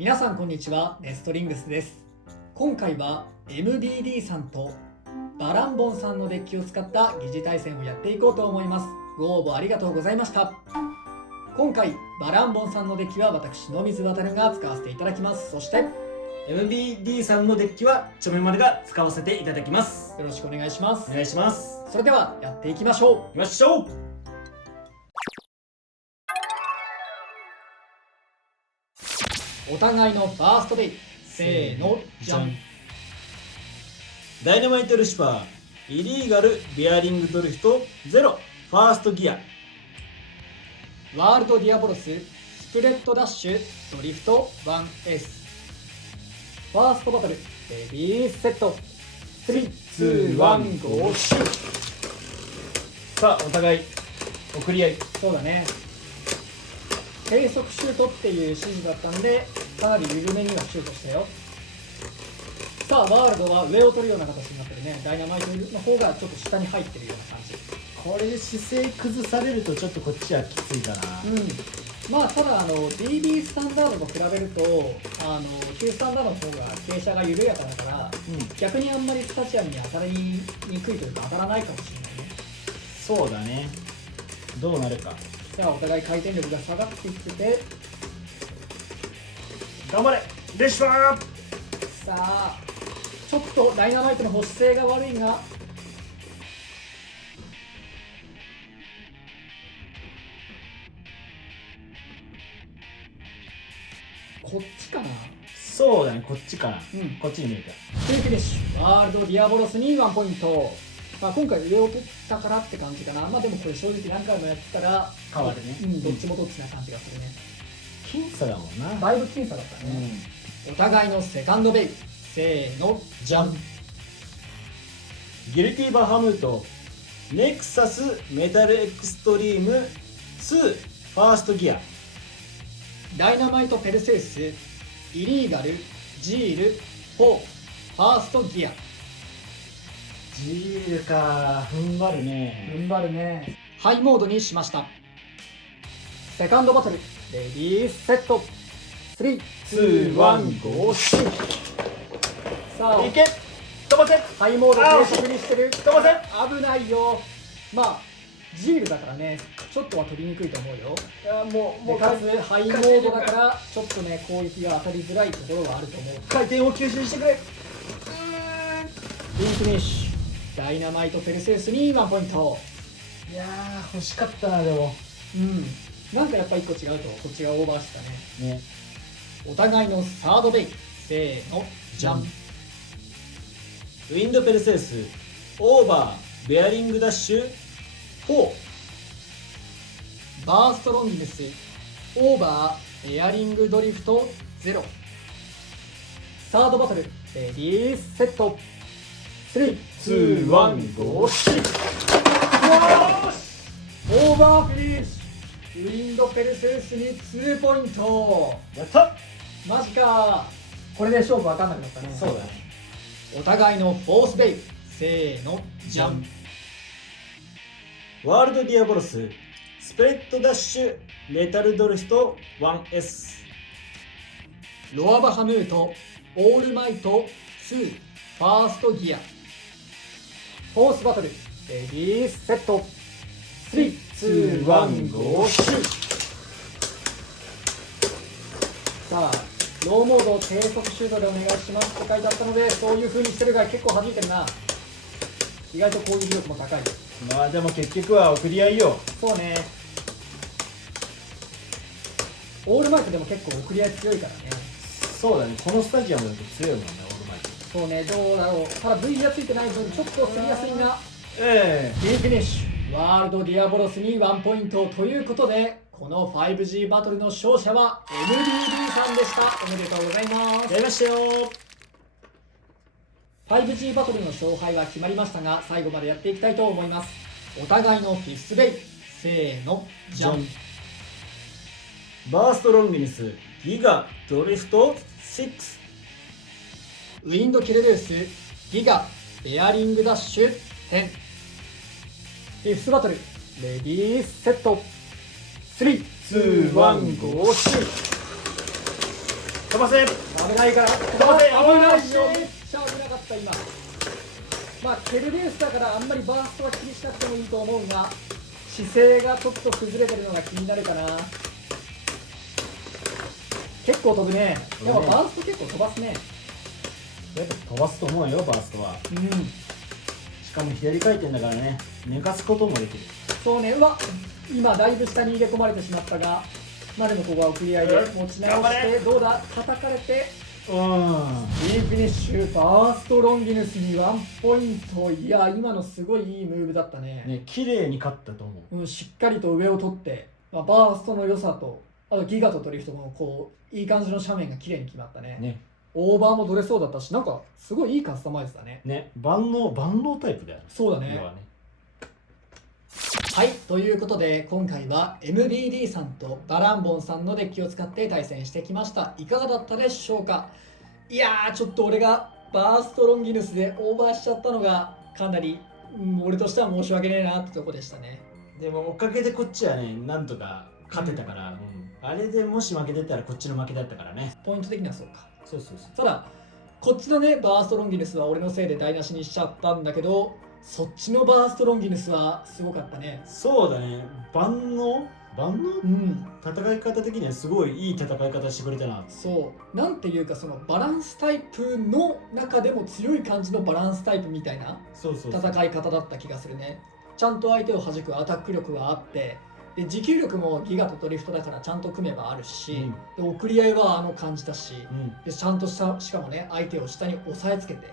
皆さんこんにちは、ネストリングスです。今回は MBD さんとバランボンさんのデッキを使った疑似対戦をやっていこうと思います。ご応募ありがとうございました。今回バランボンさんのデッキは私野水航が使わせていただきます。そしてよ MBD さんのデッキはちょめまるが使わせていただきます。ろしくお願いします。お願いします。それではやっていきましょう。行きましょう。お互いのファーストデイ、せーの、じゃん。ダイナマイトルシファー、イリーガルベアリングドリフトゼロファーストギア、ワールドディアボロス、スプレッドダッシュ、ドリフト 1S。 ファーストバトル、レディーセット、3、2、1、ゴーシュー。さあお互い送り合い。そうだね、低速シュートっていう指示だったんでかなり緩めにはシュートしたよ。さあワールドは上を取るような形になってるね。ダイナマイトの方がちょっと下に入ってるような感じ。これ姿勢崩されるとちょっとこっちはきついかな。まあただDB スタンダードと比べると旧スタンダードの方が傾斜が緩やかだから、逆にあんまりスタジアムに当たりにくいというか当たらないかもしれないね。そうだね、どうなるか。じゃあお互い回転力が下がっていってて、頑張れレシファー。さあちょっとダイナマイトの保守性が悪いが、こっちかな。そうだね、こっちかな。こっちに見えた。クイックフィニッシュ、ワールドディアボロスに1ポイント。今回上を取ったからって感じかな。でもこれ正直何回もやってたら変わるね。どっちもどっちな感じがするね。僅差だもんな。だいぶ僅差だったね。お互いのセカンドベイ、せーの、じゃん。ギルティバハムートネクサスメタルエクストリーム2ファーストギア、ダイナマイトペルセウス、イリーガル、ジール、4、ファーストギア。ジールか、踏ん張るね。踏ん張るね。ハイモードにしました。セカンドバトル、レディーセット、3、2、1、ゴーシュー。さあいけ、飛ばせ。ハイモード低速にしてる。飛ばせ。危ないよ。まあジールだからね、ちょっとは取りにくいと思うよ。いやもうかつハイモードだからちょっとね攻撃が当たりづらいところはあると思う。回転を吸収してくれ。インフィニッシュ、ダイナマイトペルセウスに1ポイント。いやー欲しかったな。でもなんかやっぱ1個違うとこっちがオーバーしたね。ね。お互いのサードベイ、せーの、じゃん。ウィンドペルセウスオーバーベアリングダッシュ4、バーストロンギヌス、オーバーエアリングドリフト0。サードバトル、レディーセット、3、2、1、ゴーシュー。オーバーフィニッシュ、ウィンドペルセウスに2ポイント。やった。マジか、これで勝負分かんなくなったね。そうだね。お互いのフォースベイ、せーの、じゃん。ワールドディアボロススプレッドダッシュレタルドルフト 1S、 ロアバハムート、オールマイト2、ファーストギア。フォースバトル、レディーセット、3、2、1、ゴーシュー。さあローモード低速シュートでお願いしますって書いてあったので、そういう風にしてるが結構弾いてるな。意外と攻撃力も高い。まあでも結局は送り合いよ。そうね、オールマイトでも結構送り合い強いからね。そうだね、このスタジアムだと強いもんね、オールマイト。そうね、どうだろう。ただ V がついてない分ちょっと競りやすいが、えインフィニッシュ、ワールドディアボロスに1ポイントということで、この 5G バトルの勝者は MBD さんでした。おめでとうございます。やりましたよ。 5G バトルの勝敗は決まりましたが、最後までやっていきたいと思います。お互いのフィフスベイ、せーの、じゃん。バーストロンギヌスギガドリフト6、ウィンドキルルース、ギガ、ベアリングダッシュ10。フィフスバトル、レディーセット、3、2、1、ゴーシュー。飛ばせ。危ないから飛ばせ。危ないよ、めっちゃ危なかった今。まあケルベースだからあんまりバーストは気にしなくてもいいと思うが、姿勢がちょっと崩れてるのが気になるかな。結構飛ぶね。でもバースト結構飛ばすね。やっぱ飛ばすと思うよ、バーストは。うん、しかも左回転だからね、寝かすこともできる。そうね。うわ、今だいぶ下に入れ込まれてしまったが、まあでもここは送り合いで持ち直して、どうだ、叩かれて、うん。いいフィニッシュ。バーストロンギヌスにワンポイント。いや、今のすごいいいムーブだったね。ね、綺麗に勝ったと思う。うん、しっかりと上を取って、まあ、バーストの良さと、あとギガとドリフトもこういい感じの斜面が綺麗に決まったね。ね。オーバーも取れそうだったし、なんかすごいいいカスタマイズだね。ね、万能タイプだよね。そうだね。要はね。はい、ということで今回は MBD さんとバランボンさんのデッキを使って対戦してきました。いかがだったでしょうか。いやー、ちょっと俺がバーストロンギヌスでオーバーしちゃったのがかなり、俺としては申し訳ねえなってとこでしたね。でもおかげでこっちはね、なんとか勝てたから、あれでもし負けてたらこっちの負けだったからね。ポイント的にはそうか。そうそうそう。ただこっちのねバーストロンギヌスは俺のせいで台無しにしちゃったんだけど、そっちのバーストロンギヌスはすごかったね。そうだね、万能うん、戦い方的にはすごいいい戦い方してくれたな。そうなんていうか、そのバランスタイプの中でも強い感じのバランスタイプみたいなそうそうそう。戦い方だった気がするね。ちゃんと相手を弾くアタック力があって、で持久力もギガとドリフトだからちゃんと組めばあるし、で送り合いはあの感じだし、でちゃんとしかもね相手を下に押さえつけて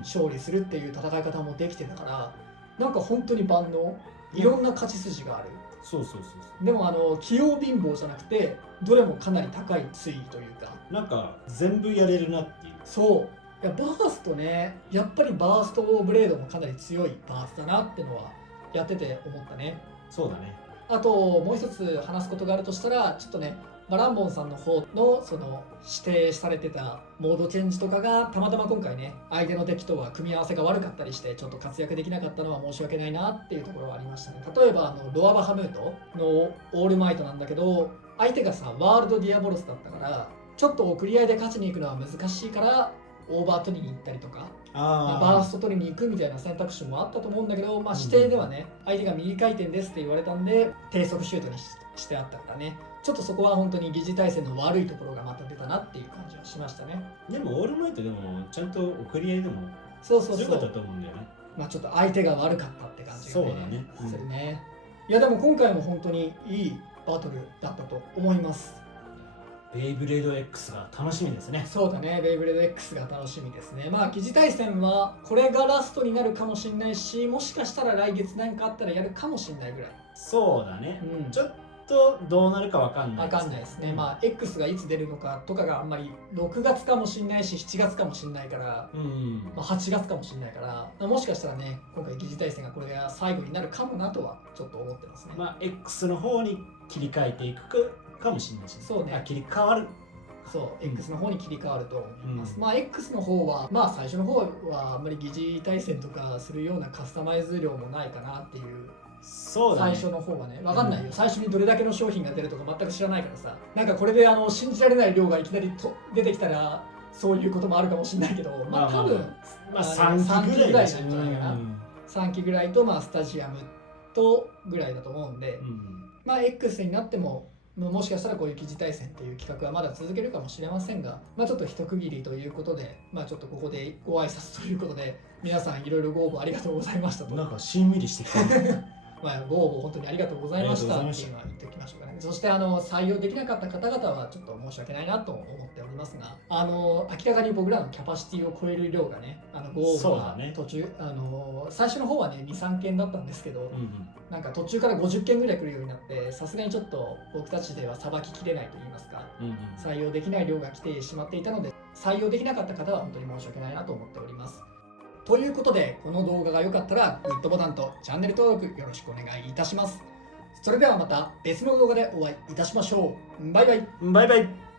勝利するっていう戦い方もできてたから、なんか本当に万能、いろんな勝ち筋がある。そうそうそうそでも器用貧乏じゃなくてどれもかなり高い推移というか、う。なんか全部やれるなっていう。そういやバーストね、やっぱりバーストブレードもかなり強いバーストだなってのはやってて思ったね。そうだね。あともう一つ話すことがあるとしたら、ちょっとねバランボンさんの方のその指定されてたモードチェンジとかがたまたま今回ね相手の敵とは組み合わせが悪かったりしてちょっと活躍できなかったのは申し訳ないなっていうところはありましたね。例えばロアバハムートのオールマイトなんだけど、相手がさワールドディアボロスだったからちょっと送り合いで勝ちに行くのは難しいからオーバー取りに行ったりとか、バースト取りに行くみたいな選択肢もあったと思うんだけど、まあ、指定ではね、相手が右回転ですって言われたんで低速シュートにしてあったからね、ちょっとそこは本当に疑似対戦の悪いところがまた出たなっていう感じはしましたね。でもオールマイトでもちゃんと送り合いでもそうそうそう、強かったと思うんだよね。まあちょっと相手が悪かったって感じがね、そうだね、するね。いやでも今回も本当にいいバトルだったと思います。ベイブレード X が楽しみですね。そうだね、ベイブレード X が楽しみですね。まあ疑似対戦はこれがラストになるかもしれないし、もしかしたら来月何かあったらやるかもしれないぐらい。そうだね、うん、ちょっとどうなるかわかんないわかんないですね。まあ X がいつ出るのかとかがあんまり6月かもしれないし7月かもしれないから、まあ、8月かもしれないから、まあ、もしかしたらね今回疑似対戦がこれが最後になるかもなとはちょっと思ってますね。まあ X の方に切り替えていくかもしれないし、そうね、切り替わる。そう、X の方に切り替わると思います。うん、まあ X の方はまあ最初の方はあんまり疑似対戦とかするようなカスタマイズ量もないかなっていう。そうだね、最初の方はね、わかんないよ、最初にどれだけの商品が出るとか全く知らないからさ、なんかこれで信じられない量がいきなり出てきたらそういうこともあるかもしれないけど、まあ多分、まあ、3期ぐらいなんじゃないかな、3期ぐらいと、まあ、スタジアムとぐらいだと思うんで、まあ X になってももしかしたらこういう疑似対戦っていう企画はまだ続けるかもしれませんが、まあ、ちょっと一区切りということで、まあ、ちょっとここでご挨拶ということで、皆さんいろいろご応募ありがとうございましたと。なんかしんみりしてきたまあ、ご応募本当にありがとうございましたっていうのは言っておきましょうかね。そして採用できなかった方々はちょっと申し訳ないなと思っておりますが、明らかに僕らのキャパシティを超える量がね、ご応募が途中、最初の方はね 2,3 件だったんですけど、なんか途中から50件ぐらい来るようになって、さすがにちょっと僕たちではさばききれないと言いますか、採用できない量が来てしまっていたので、採用できなかった方は本当に申し訳ないなと思っております。ということで、この動画が良かったらグッドボタンとチャンネル登録よろしくお願いいたします。それではまた別の動画でお会いいたしましょう。バイバイ。バイバイ。